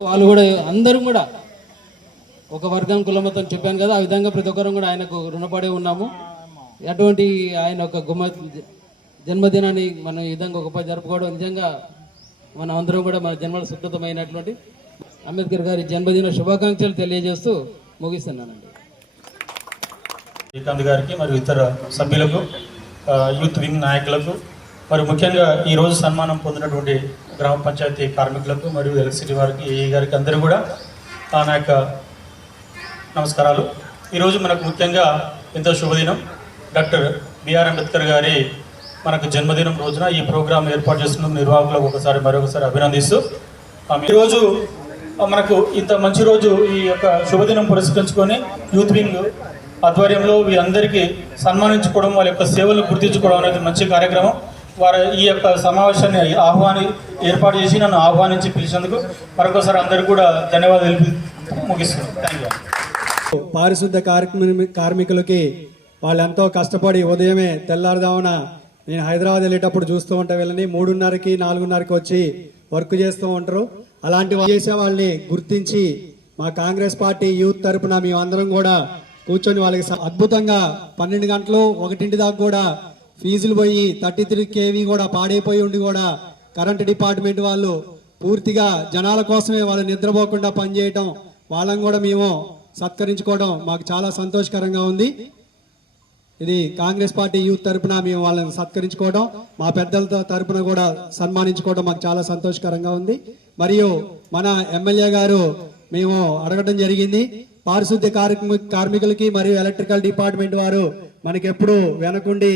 వాళ్ళు కూడా అందరూ కూడా ఒక వర్గం కులమతం చెప్పాను కదా ఆ విధంగా ప్రతి ఒక్కరం కూడా ఆయనకు రుణపడి ఉన్నాము. అటువంటి ఆయన ఒక గుమ్మ జన్మదినాన్ని మనం ఈ విధంగా గొప్ప జరుపుకోవడం నిజంగా మనం అందరం కూడా మన జన్మల సుకృతమైనటువంటి అంబేద్కర్ గారి జన్మదిన శుభాకాంక్షలు తెలియజేస్తూ ముగిస్తున్నానండి. శ్రీకాంత్ గారికి మరియు ఇతర సభ్యులకు యూత్ వింగ్ నాయకులకు మరి ముఖ్యంగా ఈరోజు సన్మానం పొందినటువంటి గ్రామ పంచాయతీ కార్మికులకు మరియు ఎలక్ట్రిసిటీ వారికి ఏ గారికి అందరూ కూడా ఆ, నా యొక్క నమస్కారాలు. ఈరోజు మనకు ముఖ్యంగా ఎంతో శుభదినం. డాక్టర్ బిఆర్ అంబేద్కర్ గారి మనకు జన్మదినం రోజున ఈ ప్రోగ్రాం ఏర్పాటు చేస్తున్న నిర్వాహకులకు ఒకసారి మరొకసారి అభినందిస్తూ ఈరోజు మనకు ఇంత మంచి రోజు ఈ యొక్క శుభదినం పురస్కరించుకొని యూత్ వింగ్ ఆధ్వర్యంలో వీరందరికీ సన్మానించుకోవడం వాళ్ళ యొక్క సేవలు గుర్తించుకోవడం అనేది మంచి కార్యక్రమం. వారు ఈ యొక్క సమావేశాన్ని ఆహ్వాని ఏర్పాటు చేసి నన్ను ఆహ్వానించి పిలిచినందుకు మరొకసారి అందరికీ కూడా ధన్యవాదాలు ముగిస్తున్నాను. థ్యాంక్ యూ పారిశుద్ధ కార్మిక కార్మికులకి వాళ్ళు ఎంతో కష్టపడి ఉదయమే తెల్లారుదామున నేను హైదరాబాద్ వెళ్ళేటప్పుడు చూస్తూ ఉంటా వీళ్ళని. మూడున్నరకి నాలుగున్నరకి వచ్చి వర్క్ చేస్తూ ఉంటారు. అలాంటి చేసే వాళ్ళని గుర్తించి మా కాంగ్రెస్ పార్టీ యూత్ తరపున మేమందరం కూడా కూర్చొని వాళ్ళకి అద్భుతంగా పన్నెండు గంటలు ఒకటింటి దాకా కూడా ఫీజులు పోయి థర్టీ త్రీ కేవీ కూడా పాడైపోయి ఉండి కూడా కరెంట్ డిపార్ట్మెంట్ వాళ్ళు పూర్తిగా జనాల కోసమే వాళ్ళు నిద్రపోకుండా పనిచేయటం వాళ్ళని కూడా మేము సత్కరించుకోవడం మాకు చాలా సంతోషకరంగా ఉంది. ఇది కాంగ్రెస్ పార్టీ యూత్ తరపున మేము వాళ్ళని సత్కరించుకోవడం మా పెద్దలతో తరపున కూడా సన్మానించుకోవడం మాకు చాలా సంతోషకరంగా ఉంది. మరియు మన ఎమ్మెల్యే గారు మేము అడగడం జరిగింది పారిశుద్ధ్య కార్మి కార్మికులకి మరియు ఎలక్ట్రికల్ డిపార్ట్మెంట్ వారు మనకెప్పుడు వెనకుండి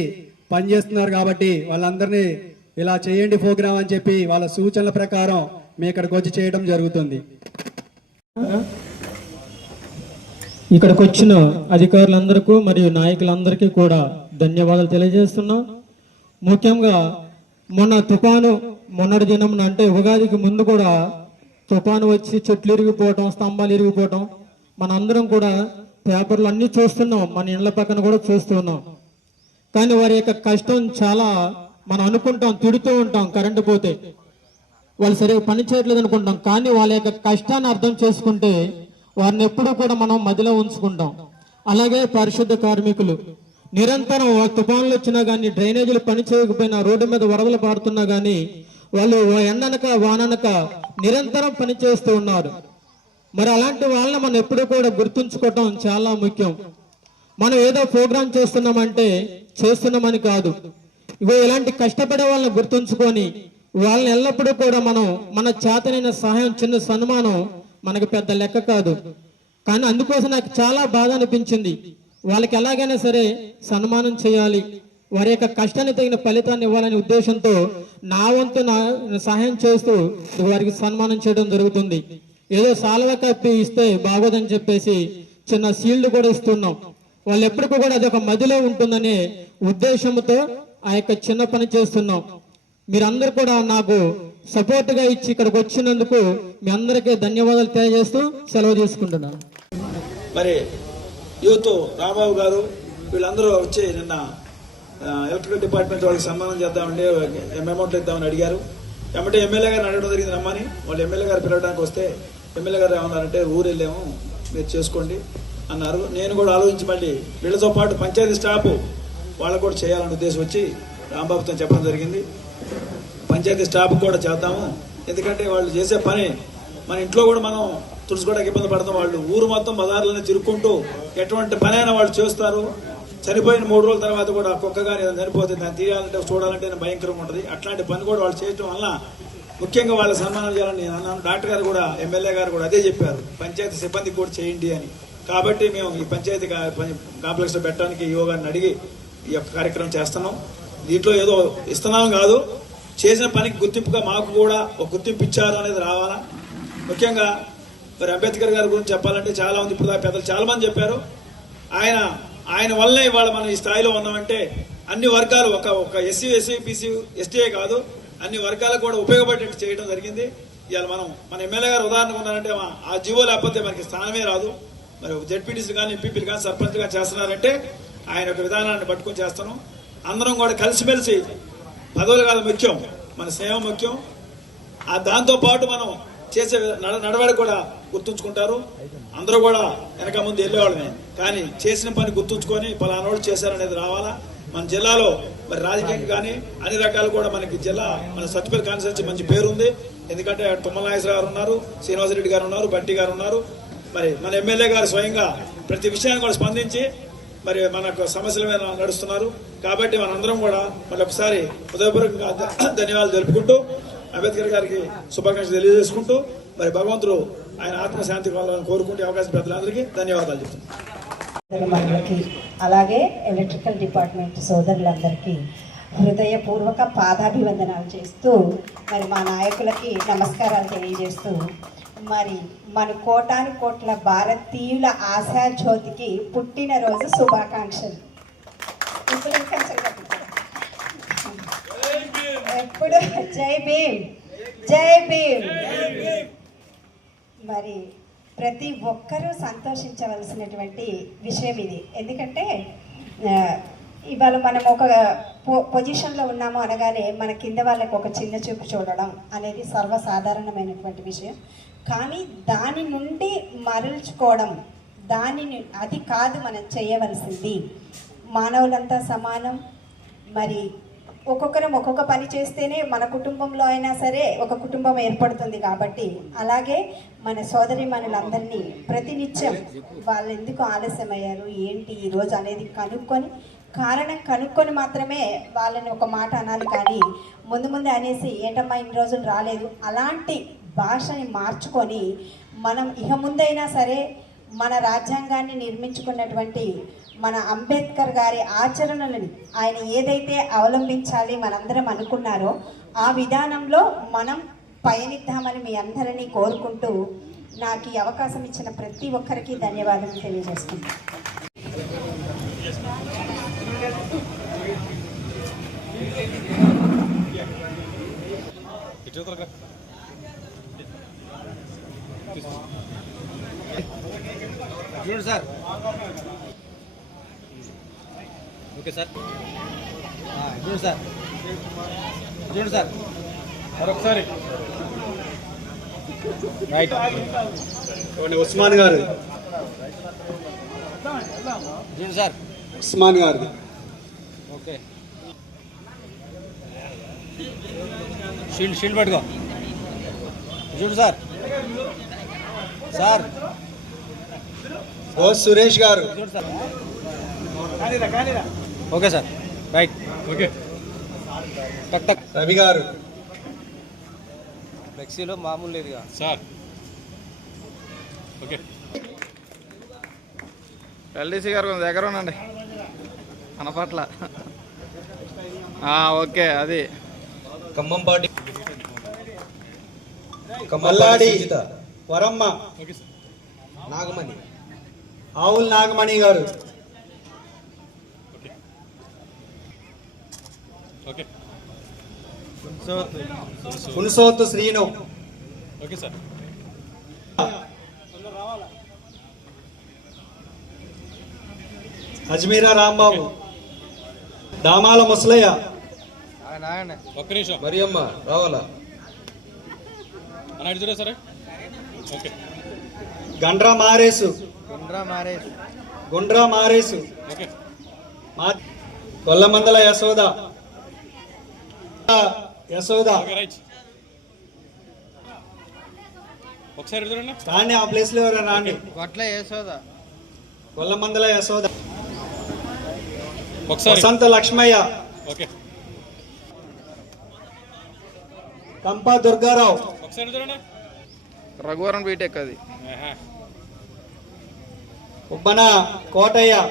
పనిచేస్తున్నారు కాబట్టి వాళ్ళందరినీ ఇలా చేయండి ప్రోగ్రామ్ అని చెప్పి వాళ్ళ సూచనల ప్రకారం మీ ఇక్కడికి వచ్చి చేయడం జరుగుతుంది. ఇక్కడికి వచ్చిన అధికారులందరికీ మరియు నాయకులందరికీ కూడా ధన్యవాదాలు తెలియజేస్తున్నాం. ముఖ్యంగా మొన్న తుఫాను మొన్నటి దినం అంటే ఉగాదికి ముందు కూడా తుఫాను వచ్చి చెట్లు ఇరిగిపోవటం స్తంభాలు ఇరిగిపోవటం మనందరం కూడా పేపర్లు అన్నీ చూస్తున్నాం. మన ఇళ్ళ పక్కన కూడా చూస్తున్నాం. కానీ వారి యొక్క కష్టం చాలా మనం అనుకుంటాం తిడుతూ ఉంటాం కరెంటు పోతే. వాళ్ళు సరిగ్గా పని చేయట్లేదు అనుకుంటాం కానీ వాళ్ళ యొక్క కష్టాన్ని అర్థం చేసుకుంటే వారిని ఎప్పుడూ కూడా మనం మదిలో ఉంచుకుంటాం. అలాగే పరిశుద్ధ కార్మికులు నిరంతరం ఆ తుఫాన్లు వచ్చినా కానీ డ్రైనేజీలు పని చేయకపోయినా రోడ్డు మీద వరదలు పారుతున్నా కానీ వాళ్ళు ఎండనక వాననక నిరంతరం పని చేస్తూ ఉన్నారు. మరి అలాంటి వాళ్ళని మనం ఎప్పుడూ కూడా గుర్తుంచుకోవటం చాలా ముఖ్యం. మనం ఏదో ప్రోగ్రాం చేస్తున్నామంటే చేస్తున్నామని కాదు. ఇగో ఇలాంటి కష్టపడే వాళ్ళని గుర్తుంచుకొని వాళ్ళని ఎల్లప్పుడూ కూడా మనం మన చేతనైన సహాయం చిన్న సన్మానం మనకు పెద్ద లెక్క కాదు. కానీ అందుకోసం నాకు చాలా బాధ అనిపించింది. వాళ్ళకి ఎలాగైనా సరే సన్మానం చేయాలి. వారి యొక్క కష్టాన్ని తగిన ఫలితాన్ని ఇవ్వాలనే ఉద్దేశంతో నా వంతు నా సహాయం చేస్తూ వారికి సన్మానం చేయడం జరుగుతుంది. ఏదో సాల్వ కప్పి ఇస్తే బాగోదని చెప్పేసి చిన్న సీల్డ్ కూడా ఇస్తున్నాం. వాళ్ళు ఎప్పటికీ కూడా అది ఒక మదిలో ఉంటుందనే ఉద్దేశంతో ఆ యొక్క చిన్న పని చేస్తున్నాం. మీరందరూ కూడా నాకు సపోర్ట్గా ఇచ్చి ఇక్కడికి వచ్చినందుకు మీ అందరికీ ధన్యవాదాలు తెలియజేస్తూ సెలవు తీసుకుంటున్నాను. మరి యూత్ రాంబాబు గారు వీళ్ళందరూ వచ్చి నిన్న ఎలక్ట్రికల్ డిపార్ట్మెంట్ వాళ్ళకి సన్మానం చేద్దామండి అమౌంట్ ఇద్దామని అడిగారు. ఎమ్మటే ఎమ్మెల్యే గారిని అడగడం జరిగింది రమ్మని. వాళ్ళు ఎమ్మెల్యే గారు పిలవడానికి వస్తే ఎమ్మెల్యే గారు ఏమన్నారంటే ఊరు వెళ్ళాము మీరు చేసుకోండి. అన్నారు. నేను కూడా ఆలోచించి మళ్ళీ వీళ్ళతో పాటు పంచాయతీ స్టాఫ్ వాళ్ళకు కూడా చేయాలనే ఉద్దేశం వచ్చి రాంబాబుతో చెప్పడం జరిగింది. పంచాయతీ స్టాఫ్ కూడా చేద్దాము. ఎందుకంటే వాళ్ళు చేసే పని మన ఇంట్లో కూడా మనం తుడుచుకోవడానికి ఇబ్బంది పడతాం. వాళ్ళు ఊరు మొత్తం బజార్లోనే తిరుక్కుంటూ ఎటువంటి పని అయినా వాళ్ళు చేస్తారు. చనిపోయిన మూడు రోజుల తర్వాత కూడా కుక్క కానీ ఏదైనా చనిపోతే దాన్ని తీయాలంటే చూడాలంటే భయంకరంగా ఉంటుంది. అట్లాంటి పని కూడా వాళ్ళు చేయడం వల్ల ముఖ్యంగా వాళ్ళ సన్మానం చేయాలని నేను అన్నాను. డాక్టర్ గారు కూడా ఎమ్మెల్యే గారు కూడా అదే చెప్పారు. పంచాయతీ సిబ్బందికి కూడా చేయండి అని. కాబట్టి మేము ఈ పంచాయతీ కాంప్లెక్స్లో పెట్టడానికి యోగాన్ని అడిగి ఈ యొక్క కార్యక్రమం చేస్తున్నాం. దీంట్లో ఏదో ఇస్తున్నాం కాదు. చేసిన పనికి గుర్తింపుగా మాకు కూడా ఒక గుర్తింపు ఇచ్చారు అనేది రావాలా? ముఖ్యంగా మరి అంబేద్కర్ గారి గురించి చెప్పాలంటే చాలా మంది ఇప్పుడు పెద్దలు చాలా మంది చెప్పారు. ఆయన ఆయన వల్లే ఇవాళ మనం ఈ స్థాయిలో ఉన్నామంటే అన్ని వర్గాలు ఒక ఒక ఎస్సీ ఎస్సీ బీసీ ఎస్టీఏ కాదు. అన్ని వర్గాలకు కూడా ఉపయోగపడేట్టు చేయడం జరిగింది. ఇవాళ మనం మన ఎమ్మెల్యే గారు ఉదాహరణకు ఉన్నారంటే ఆ జీవో లేకపోతే మనకి స్థానమే రాదు. మరి జడ్పీటీసీ కానీ ఎంపీపీలు కానీ సర్పంచ్ కానీ చేస్తున్నారంటే ఆయన యొక్క విధానాన్ని పట్టుకొని చేస్తున్నాం అందరం కూడా కలిసిమెలిసి పదవులు కాదు ముఖ్యం మన స్నేహం ముఖ్యం. ఆ దాంతో పాటు మనం చేసే నడ- నడవడి కూడా గుర్తుంచుకుంటారు. అందరూ కూడా వెనక ముందు వెళ్ళేవాళ్ళమే. కానీ చేసిన పని గుర్తుంచుకొని పలానోళ్ళు చేశారనేది రావాలా? మన జిల్లాలో మరి రాజకీయంగా కానీ అన్ని రకాలు కూడా మనకి జిల్లా మన సత్యపల్లి కాన్స్టిట్యూన్సీ మంచి పేరు ఉంది ఎందుకంటే తుమ్మల నాగేశ్వర గారు ఉన్నారు శ్రీనివాసరెడ్డి గారు ఉన్నారు బంటి గారు ఉన్నారు. మరి మన ఎమ్మెల్యే గారు స్వయంగా ప్రతి విషయాన్ని కూడా స్పందించి మరి మనకు సమస్యల మీద నడుస్తున్నారు. కాబట్టి మనందరం కూడా మళ్ళీ ఒకసారి హృదయపూర్వకంగా ధన్యవాదాలు తెలుపుకుంటూ అంబేద్కర్ గారికి శుభాకాంక్షలు తెలియజేసుకుంటూ మరి భగవంతుడు ఆయన ఆత్మశాంతి కావాలని కోరుకుంటే అవకాశం పెద్దలందరికీ ధన్యవాదాలు చెప్తున్నాను. అలాగే ఎలక్ట్రికల్ డిపార్ట్మెంట్ సోదరులందరికీ హృదయపూర్వక పాదాభివందనాలు చేస్తూ మరి మా నాయకులకి నమస్కారాలు తెలియజేస్తూ మరి మన కోటాను కోట్ల భారతీయుల ఆశా జ్యోతికి పుట్టినరోజు శుభాకాంక్షలు. ఇప్పుడు ఇంకా ఎప్పుడు జై భీమ్. జై భీమ్. మరి ప్రతి ఒక్కరూ సంతోషించవలసినటువంటి విషయం ఇది. ఎందుకంటే ఇవాళ మనం ఒక పొ- పొజిషన్లో ఉన్నాము అనగానే మన కింద వాళ్ళకి ఒక చిన్న చూపు చూడడం అనేది సర్వసాధారణమైనటువంటి విషయం. కానీ దాని నుండి మరల్చుకోవడం దానిని అది కాదు మనం చేయవలసింది. మానవులంతా సమానం. మరి ఒక్కొక్కరం ఒక్కొక్క పని చేస్తేనే మన కుటుంబంలో అయినా సరే ఒక కుటుంబం ఏర్పడుతుంది కాబట్టి అలాగే మన సోదరి మనులందరినీ ప్రతినిత్యం వాళ్ళు ఎందుకు ఆలస్యమయ్యారు ఏంటి ఈరోజు అనేది కనుక్కొని కారణం కనుక్కొని మాత్రమే వాళ్ళని ఒక మాట అనాలి కానీ ముందు ముందు అనేసి ఏంటమ్మా ఇన్ని రోజులు రాలేదు? అలాంటి భాషని మార్చుకొని మనం ఇహ ముందైనా సరే మన రాజ్యాంగాన్ని నిర్మించుకున్నటువంటి మన అంబేద్కర్ గారి ఆచరణలని ఆయన ఏదైతే అవలంబించాలి మనందరం అనుకున్నారో ఆ విధానంలో మనం పయనిద్దామని మీ అందరినీ కోరుకుంటూ నాకు ఈ అవకాశం ఇచ్చిన ప్రతి ఒక్కరికి ధన్యవాదాలు తెలియజేస్తున్నాను. చూడండి సార్. Okay sir. చూడండి సార్. చూడండి సార్. మరొకసారి. రైట్. ఉస్మాన్ గారు చూడండి సార్. ఉస్మాన్ గారు ఓకే. షీల్డ్ షీల్డ్ పట్టుకో. చూడు సార్. సార్. ఓ సురేష్ గారు. Okay sir. Right okay. టక్ టక్. రవి గారు. ఫ్లెక్సీలో మామూలు లేదుగా. సార్. ఓకే. ఎల్డీసీ గారు కొంచెం దగ్గర ఉండండి. అనపట్ల ఆ, ఓకే అది. ఖమ్మంపాటి మల్లాడి. వరమ్మ నాగమణి. ఆవుల్ నాగమణి గారు. Okay. Punusothu. Srinu. Okay sir. Ajmeera Rambabu. Damala Musalaiah. ఒక్క నిమిషం. మరియమ్మ రావాలా? సరే. ఓకే. గండ్రా మారేసు. గుండ్రా మారేసు. ఓకే. మా కొల్లమందల యశోద. యశోద. ఒకసారి రాండి ఆ ప్లేస్లో ఎవరైనా రాండి. యశోద. కొల్లమందల యశోద. ఒకసారి. వసంత లక్ష్మయ్య. ఓకే. కంపా దుర్గారావు. ఒకసారి బీటెక్ అది. ఆహా. Ubbana Kotaiah.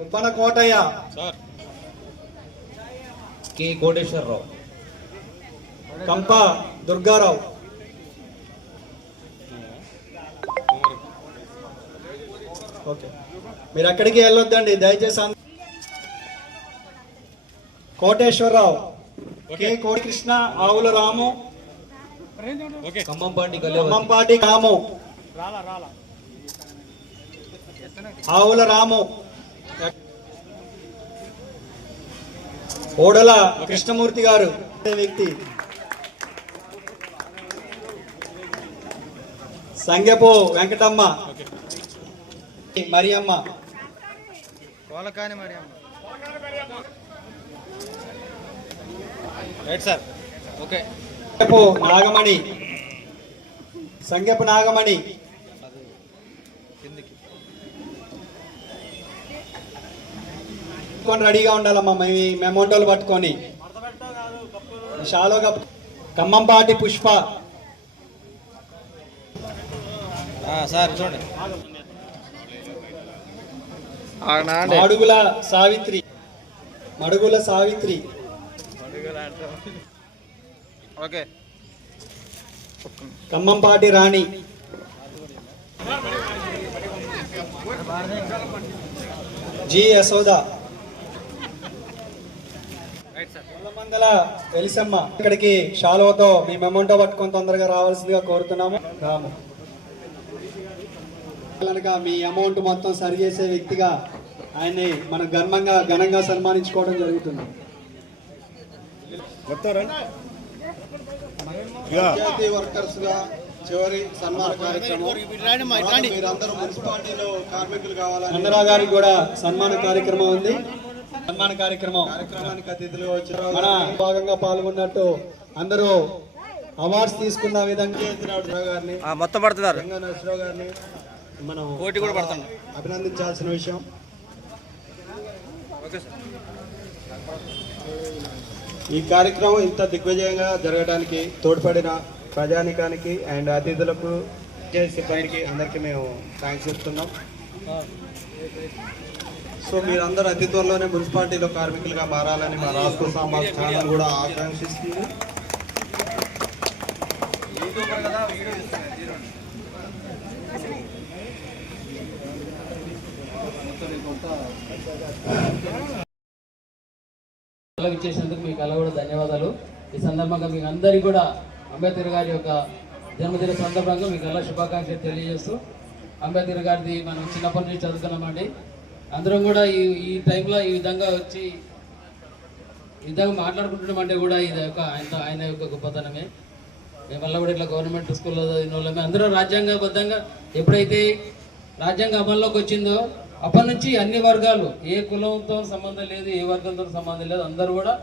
Ubbana Kotaiah. Sir. K Koteswararao. Kampa Durgarao. Okay. మీరు ఎక్కడికి వెళ్ళొద్దండి దయచేసి అంద- కోటేశ్వరరావు. కె కోటికృష్ణ ఆవుల రాము. ఓకే. ఖమ్మంపాటి కళ్యాణ్ ఖమ్మంపాటి రాము ఆవుల రాము. ఓడల కృష్ణమూర్తి గారు. వ్యక్తి. Sangepu Venkatamma. Mariyamma. Kolakani Mariyamma right sir. Okay. Sangepu Nagamani. Sangepu Nagamani. పట్టుకొని రెడీగా ఉండాలమ్మా. మేము మెమోటోలు పట్టుకొని. షాలో కప్పు. ఖమ్మంపాటి పుష్ప. సార్ చూడండి. మడుగుల సావిత్రి. మడుగుల సావిత్రి. ఓకే. ఖమ్మంపాటి రాణి. జి యశోద. మందల వెలిసమ్మ ఇక్కడికి షాలువతో మీ మెమంటో పట్టుకొని తొందరగా రావాల్సిందిగా కోరుతున్నాము. రాము. కనుక మీ అమౌంట్ మొత్తం సరి చేసే వ్యక్తిగా ఆయన్ని మనం ఘనంగా ఘనంగా సన్మానించుకోవడం జరుగుతుంది. పంచాయతీ వర్కర్స్గా చివరి సన్మాన కార్యక్రమం. మీరందరూ మున్సిపాలిటీలో కార్మికులు కావాలని చంద్రరావు గారికి కూడా సన్మాన కార్యక్రమం ఉంది. సన్మాన కార్యక్రమం. కార్యక్రమానికి అతిథులు మన భాగంగా పాల్గొన్నట్టు అందరూ అవార్డ్స్ తీసుకున్న విధంగా గారిని మొత్తం పడుతున్నారు. రంగా నరసరావు గారిని మనం పోటీ కూడా పడుతుంది అభినందించాల్సిన విషయం. ఈ కార్యక్రమం ఇంత దిగ్విజయంగా జరగడానికి తోడ్పడిన ప్రజానికానికి అండ్ అతిథులకు సిబ్బందికి అందరికీ మేము థ్యాంక్స్ చెప్తున్నాం. సో మీరందరూ అతి త్వరలోనే మున్సిపాలిటీలో కార్మికులుగా మారాలని మా రాష్ట్ర సమాజ్ ఛానల్ కూడా ఆకాంక్షిస్తుంది. చేసినందుకు మీకు అలా కూడా ధన్యవాదాలు. ఈ సందర్భంగా మీకు అందరికీ కూడా అంబేద్కర్ గారి యొక్క జన్మదిన సందర్భంగా మీకు అలా శుభాకాంక్షలు తెలియజేస్తూ అంబేద్కర్ గారిది మనం చిన్నప్పటి నుంచి చదువుకున్నామండి. అందరం కూడా ఈ ఈ టైంలో ఈ విధంగా వచ్చి ఈ విధంగా మాట్లాడుకుంటున్నాం అంటే కూడా ఇది ఒక ఆయన ఆయన యొక్క గొప్పతనమే. మేమల్లా కూడా ఇట్లా గవర్నమెంట్ స్కూల్లో చదివిన వాళ్ళమే. అందరూ రాజ్యాంగబద్ధంగా ఎప్పుడైతే రాజ్యాంగ అమల్లోకి వచ్చిందో అప్పటి నుంచి అన్ని వర్గాలు ఏ కులంతో సంబంధం లేదు ఏ వర్గంతో సంబంధం లేదు అందరూ కూడా